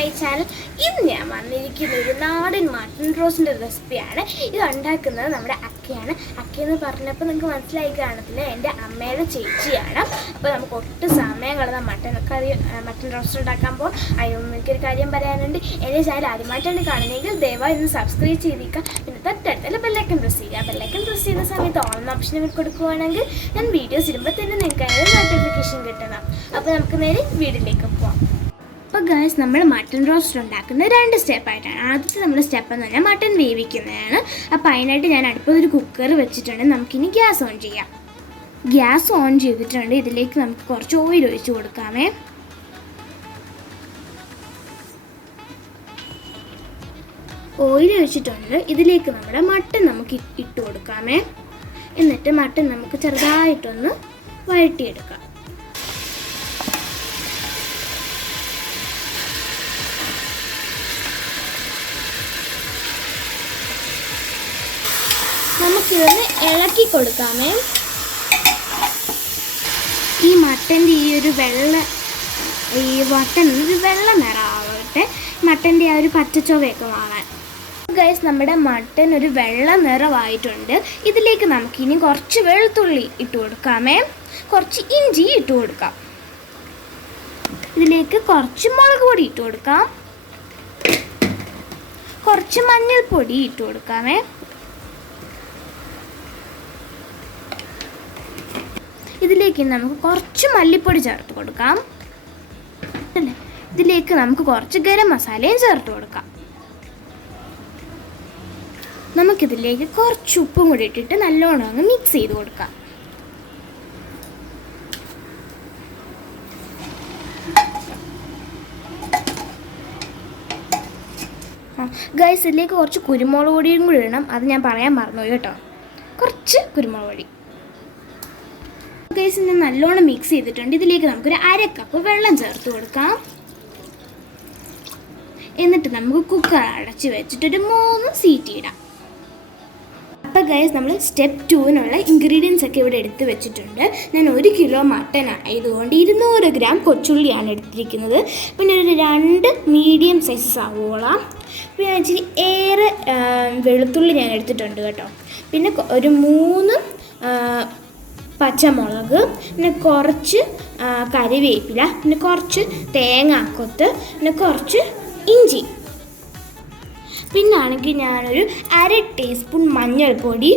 My channel. ഇന്ന് ഞാൻ വന്നിരിക്കുന്ന ഒരു നാടൻ മട്ടൺ റോസ്റ്റിൻ്റെ റെസിപ്പിയാണ്. ഇത് ഉണ്ടാക്കുന്നത് നമ്മുടെ അക്കയാണ്. അക്കയെന്ന് പറഞ്ഞപ്പോൾ നിങ്ങൾക്ക് മനസ്സിലായി കാണത്തില്ല, എൻ്റെ അമ്മയുടെ ചേച്ചിയാണ്. അപ്പോൾ നമുക്ക് ഒട്ടും സമയം കളഞ്ഞ മട്ടൺ റോസ്റ്റ് ഉണ്ടാക്കാൻ പോകും. അതിന് എനിക്കൊരു കാര്യം പറയാനുണ്ട്. എൻ്റെ ചാനൽ ആദ്യമായിട്ടാണ് കാണുന്നതെങ്കിൽ ദയവായി ഇന്ന് സബ്സ്ക്രൈബ് ചെയ്തിരിക്കുക. പിന്നെ തൊട്ടടുത്തുള്ള ബെല്ലൈക്കൺ പ്രസ് ചെയ്യുക. ബെല്ലൈക്കൺ പ്രസ് ചെയ്യുന്ന സമയത്ത് ഓൺ എന്ന ഓപ്ഷൻ കൊടുക്കുകയാണെങ്കിൽ ഞാൻ വീഡിയോസ് ഇടുമ്പോൾ തന്നെ നിങ്ങൾക്ക് അതിന് നോട്ടിഫിക്കേഷൻ കിട്ടണം. അപ്പോൾ നമുക്ക് നേരെ വീഡിയോയിലേക്ക് പോകാം. അപ്പോൾ ഗൈസ്, നമ്മൾ മട്ടൺ റോസ്റ്റ് ഉണ്ടാക്കുന്നത് 2 സ്റ്റെപ്പായിട്ടാണ്. ആദ്യത്തെ നമ്മുടെ സ്റ്റെപ്പ് എന്ന് പറഞ്ഞാൽ മട്ടൺ വേവിക്കുന്നതാണ്. അപ്പോൾ അതിനായിട്ട് ഞാൻ അടുത്തൊരു കുക്കർ വെച്ചിട്ടുണ്ട്. നമുക്കിനി ഗ്യാസ് ഓൺ ചെയ്യാം. ഗ്യാസ് ഓൺ ചെയ്തിട്ടുണ്ട്. ഇതിലേക്ക് നമുക്ക് കുറച്ച് ഓയിൽ ഒഴിച്ച് കൊടുക്കാമേ. ഓയിൽ ഒഴിച്ചിട്ടുണ്ട്. ഇതിലേക്ക് നമ്മുടെ മട്ടൺ നമുക്ക് ഇട്ട് കൊടുക്കാമേ. എന്നിട്ട് മട്ടൺ നമുക്ക് ചെറുതായിട്ടൊന്ന് വഴറ്റിയെടുക്കാം. നമുക്കിതൊന്ന് ഇളക്കി കൊടുക്കാമേ. ഈ മട്ടൻ്റെ ഈ മട്ടൻ ഒരു വെള്ള നിറമാവട്ടെ. മട്ടൻ്റെ ആ ഒരു പച്ചച്ചൊവയൊക്കെ വാങ്ങാൻ. ഗൈസ്, നമ്മുടെ മട്ടൻ ഒരു വെള്ള നിറമായിട്ടുണ്ട്. ഇതിലേക്ക് നമുക്കിനി കുറച്ച് വെളുത്തുള്ളി ഇട്ട് കൊടുക്കാമേ. കുറച്ച് ഇഞ്ചി ഇട്ട് കൊടുക്കാം. ഇതിലേക്ക് കുറച്ച് മുളക് പൊടി ഇട്ട് കൊടുക്കാം. കുറച്ച് മഞ്ഞൾപ്പൊടി ഇട്ട് കൊടുക്കാമേ. ഇതിലേക്ക് നമുക്ക് കുറച്ച് മല്ലിപ്പൊടി ചേർത്ത് കൊടുക്കാം. അല്ലേ, ഇതിലേക്ക് നമുക്ക് കുറച്ച് ഗരം മസാലയും ചേർത്ത് കൊടുക്കാം. നമുക്കിതിലേക്ക് കുറച്ച് ഉപ്പും കൂടി ഇട്ടിട്ട് നല്ലോണം അങ്ങ് മിക്സ് ചെയ്ത് കൊടുക്കാം. ഗൈസ്, ഇതിലേക്ക് കുറച്ച് കുരുമുളക് പൊടിയും കൂടി ഇടണം. അത് ഞാൻ പറയാൻ മറന്നുപോയി കേട്ടോ. കുറച്ച് കുരുമുളക് പൊടി. ഗൈസ്, ഞാൻ നല്ലോണം മിക്സ് ചെയ്തിട്ടുണ്ട്. ഇതിലേക്ക് നമുക്കൊരു 1/2 കപ്പ് വെള്ളം ചേർത്ത് കൊടുക്കാം. എന്നിട്ട് നമുക്ക് കുക്കർ അടച്ച് വെച്ചിട്ടൊരു 3 സീറ്റ് ഇടാം. അപ്പോൾ ഗൈസ്, നമ്മൾ സ്റ്റെപ്പ് 2-നുള്ള ഇൻഗ്രീഡിയൻസ് ഒക്കെ ഇവിടെ എടുത്ത് വെച്ചിട്ടുണ്ട്. ഞാൻ 1 കിലോ മട്ടൺ ആയതുകൊണ്ട് 200 ഗ്രാം കൊച്ചുള്ളിയാണ് എടുത്തിരിക്കുന്നത്. പിന്നെ ഒരു 2 മീഡിയം സൈസ് സവോള, പിന്നെ ഇച്ചിരി ഏറെ വെളുത്തുള്ളി ഞാൻ എടുത്തിട്ടുണ്ട് കേട്ടോ. പിന്നെ ഒരു 3 പച്ചമുളക്, പിന്നെ കുറച്ച് കറിവേപ്പില, പിന്നെ കുറച്ച് തേങ്ങാക്കൊത്ത്, പിന്നെ കുറച്ച് ഇഞ്ചി. പിന്നാണെങ്കിൽ ഞാനൊരു 1/2 ടീസ്പൂൺ മഞ്ഞൾപ്പൊടി,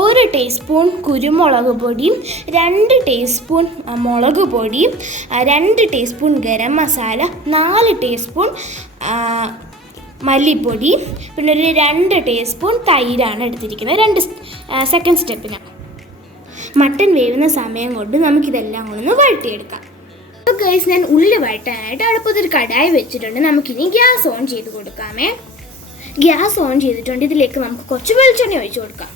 1 ടീസ്പൂൺ കുരുമുളക് പൊടിയും, 2 ടീസ്പൂൺ മുളക് പൊടിയും, 2 ടീസ്പൂൺ ഗരം മസാല, 4 ടീസ്പൂൺ മല്ലിപ്പൊടി, പിന്നെ ഒരു 2 ടീസ്പൂൺ തൈരാണ് എടുത്തിരിക്കുന്നത് സെക്കൻഡ് സ്റ്റെപ്പിന്. മട്ടൺ വേവുന്ന സമയം കൊണ്ട് നമുക്കിതെല്ലാം കൊണ്ടൊന്ന് വഴറ്റിയെടുക്കാം. അപ്പോൾ ഗൈസ്, ഞാൻ ഉള്ളി വഴറ്റാനായിട്ട് അടുപ്പത്തൊരു കടായി വെച്ചിട്ടുണ്ട്. നമുക്കിനി ഗ്യാസ് ഓൺ ചെയ്ത് കൊടുക്കാമേ. ഗ്യാസ് ഓൺ ചെയ്തിട്ടുണ്ട്. ഇതിലേക്ക് നമുക്ക് കുറച്ച് വെളിച്ചെണ്ണ ഒഴിച്ച് കൊടുക്കാം.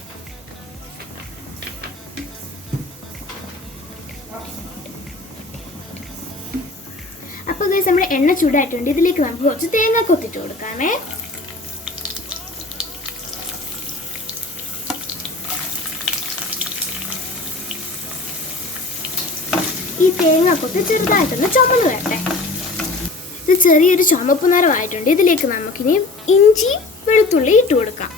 അപ്പോൾ ഗൈസ്, നമ്മുടെ എണ്ണ ചൂടായിട്ടുണ്ട്. ഇതിലേക്ക് നമുക്ക് കുറച്ച് തേങ്ങ കൊത്തിട്ട് കൊടുക്കാമേ. ഈ തേങ്ങാക്കൊത്ത് ചെറുതായിട്ടൊന്ന് ചുമന്ന് വരട്ടെ. ഇത് ചെറിയൊരു ചുമപ്പ് നിറമായിട്ടുണ്ട്. ഇതിലേക്ക് നമുക്കിനി ഇഞ്ചി വെളുത്തുള്ളി ഇട്ട് കൊടുക്കാം.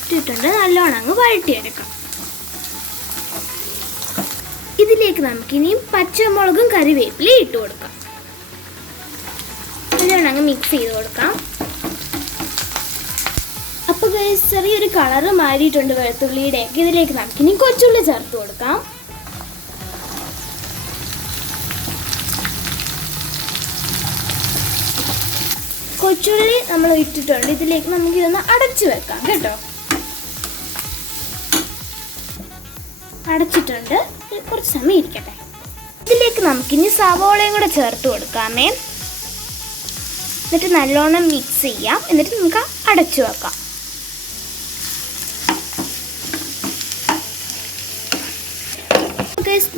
ഇട്ടിട്ടുണ്ട്. നല്ലോണം അങ്ങ് വഴറ്റിയെടുക്കാം. ഇതിലേക്ക് നമുക്കിനി പച്ചമുളകും കറിവേപ്പിലയും ഇട്ട് കൊടുക്കാം. നല്ലോണം അങ്ങ് മിക്സ് ചെയ്ത് കൊടുക്കാം. അപ്പോൾ ഗൈസ്, ചെറിയൊരു കളറ് മാറിയിട്ടുണ്ട് വെളുത്തുള്ളിയുടെ. ഇതിലേക്ക് നമുക്കിനി കൊച്ചുള്ളി ചേർത്ത് കൊടുക്കാം. കൊച്ചുള്ളി നമ്മൾ ഇട്ടിട്ടുണ്ട്. ഇതിലേക്ക് നമുക്ക് ഇതൊന്ന് അടച്ചു വെക്കാം കേട്ടോ. അടച്ചിട്ടുണ്ട്. കുറച്ച് സമയം ഇരിക്കട്ടെ. ഇതിലേക്ക് നമുക്കിനി സവോളയും കൂടെ ചേർത്ത് കൊടുക്കാമേ. എന്നിട്ട് നല്ലോണം മിക്സ് ചെയ്യാം. എന്നിട്ട് നമുക്ക് അടച്ചു വെക്കാം.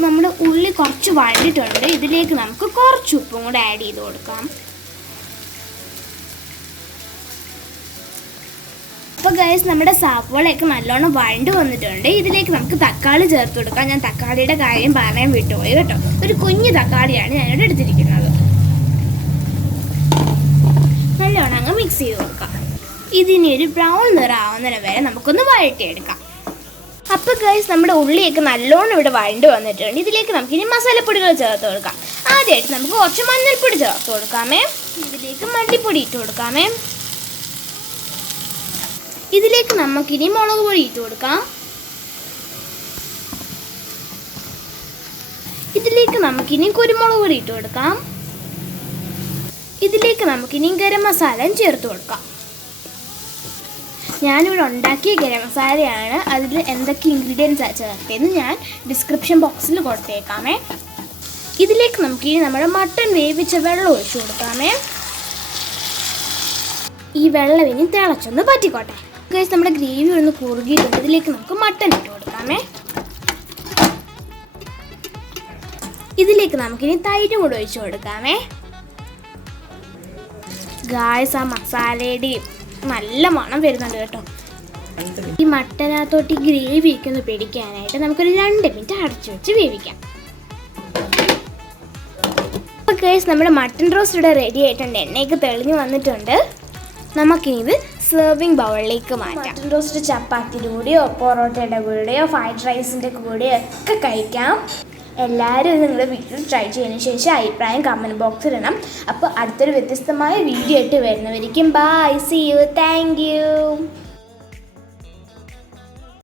നമ്മുടെ ഉള്ളി കുറച്ച് വഴണ്ടിട്ടുണ്ട്. ഇതിലേക്ക് നമുക്ക് കുറച്ച് ഉപ്പും കൂടെ ആഡ് ചെയ്ത് കൊടുക്കാം. അപ്പോൾ ഗൈസ് നമ്മുടെ സവോളയൊക്കെ നല്ലോണം വഴണ്ട് വന്നിട്ടുണ്ട്. ഇതിലേക്ക് നമുക്ക് തക്കാളി ചേർത്ത് കൊടുക്കാം. ഞാൻ തക്കാളിയുടെ കാര്യം പറയാൻ വിട്ടുപോയി കേട്ടോ. ഒരു കുഞ്ഞു തക്കാളിയാണ് ഞാനിവിടെ എടുത്തിരിക്കുന്നത്. നല്ലോണം അങ്ങ് മിക്സ് ചെയ്ത് കൊടുക്കാം. ഇതിനി ഒരു ബ്രൗൺ നിറാവുന്നതിന് വരെ നമുക്കൊന്ന് വഴറ്റിയെടുക്കാം. അപ്പോൾ ഗൈസ് നമ്മുടെ ഉള്ളിയൊക്കെ നല്ലോണം ഇവിടെ വഴണ്ട് വന്നിട്ടുണ്ട്. ഇതിലേക്ക് നമുക്കിനി മസാലപ്പൊടികൾ ചേർത്ത് കൊടുക്കാം. ആദ്യമായിട്ട് നമുക്ക് കുറച്ച് മഞ്ഞൾപ്പൊടി ചേർത്ത് കൊടുക്കാമേ. ഇതിലേക്ക് മല്ലിപ്പൊടി ഇട്ട് കൊടുക്കാമേ. ഇതിലേക്ക് നമുക്കിനി മുളക് പൊടി ഇട്ട് കൊടുക്കാം. ഇതിലേക്ക് നമുക്കിനി കുരുമുളക് പൊടി ഇട്ട് കൊടുക്കാം. ഇതിലേക്ക് നമുക്കിനി ഗരം മസാലയും ചേർത്ത് കൊടുക്കാം. ഞാനിവിടെ ഉണ്ടാക്കിയ ഗരം മസാലയാണ്. അതിൽ എന്തൊക്കെ ഇൻഗ്രീഡിയൻസാണ് ചേർത്തതെന്ന് ഞാൻ ഡിസ്ക്രിപ്ഷൻ ബോക്സിൽ കൊടുത്തേക്കാമേ. ഇതിലേക്ക് നമുക്കിനി നമ്മുടെ മട്ടൺ വേവിച്ച വെള്ളം ഒഴിച്ചു കൊടുക്കാമേ. ഈ വെള്ളം ഇനി തിളച്ചൊന്ന് പറ്റിക്കോട്ടെ. ഗൈസ് നമ്മുടെ ഗ്രേവി ഒന്ന് കുറുകിയിട്ടുണ്ട്. ഇതിലേക്ക് നമുക്ക് മട്ടൺ ഇട്ട് കൊടുക്കാമേ. ഇതിലേക്ക് നമുക്കിനി തൈരും കൂടെ ഒഴിച്ചു കൊടുക്കാമേ. ഗൈസ് ആ മസാലയുടെയും നല്ല മണം വരുന്നുണ്ട് കേട്ടോ. ഈ മട്ടനകത്തോട്ട് ഈ ഗ്രേവിയൊക്കെ ഒന്ന് പിടിക്കാനായിട്ട് നമുക്കൊരു 2 മിനിറ്റ് അടച്ചു വെച്ച് വേവിക്കാം. അപ്പോൾ ഗൈസ് നമ്മുടെ മട്ടൺ റോസ്റ്റ് ഇവിടെ റെഡി ആയിട്ടുണ്ട്. എണ്ണയൊക്കെ തെളിഞ്ഞ് വന്നിട്ടുണ്ട്. നമുക്കിനി ഇത് സെർവിങ് ബൗളിലേക്ക് മാറ്റാം. മട്ടൺ റോസ്റ്റ് ചപ്പാത്തിയുടെ കൂടെയോ പൊറോട്ടയുടെ കൂടെയോ ഫ്രൈഡ് റൈസിൻ്റെ കൂടെയോ ഒക്കെ കഴിക്കാം. എല്ലാവരും നിങ്ങളുടെ വീട്ടിൽ ട്രൈ ചെയ്തതിന് ശേഷം അഭിപ്രായം കമൻറ്റ് ബോക്സിൽ ഇടണം. അപ്പോൾ അടുത്തൊരു വ്യത്യസ്തമായ വീഡിയോ ആയിട്ട് വരുന്നവരിക്കും bye, see you, thank U.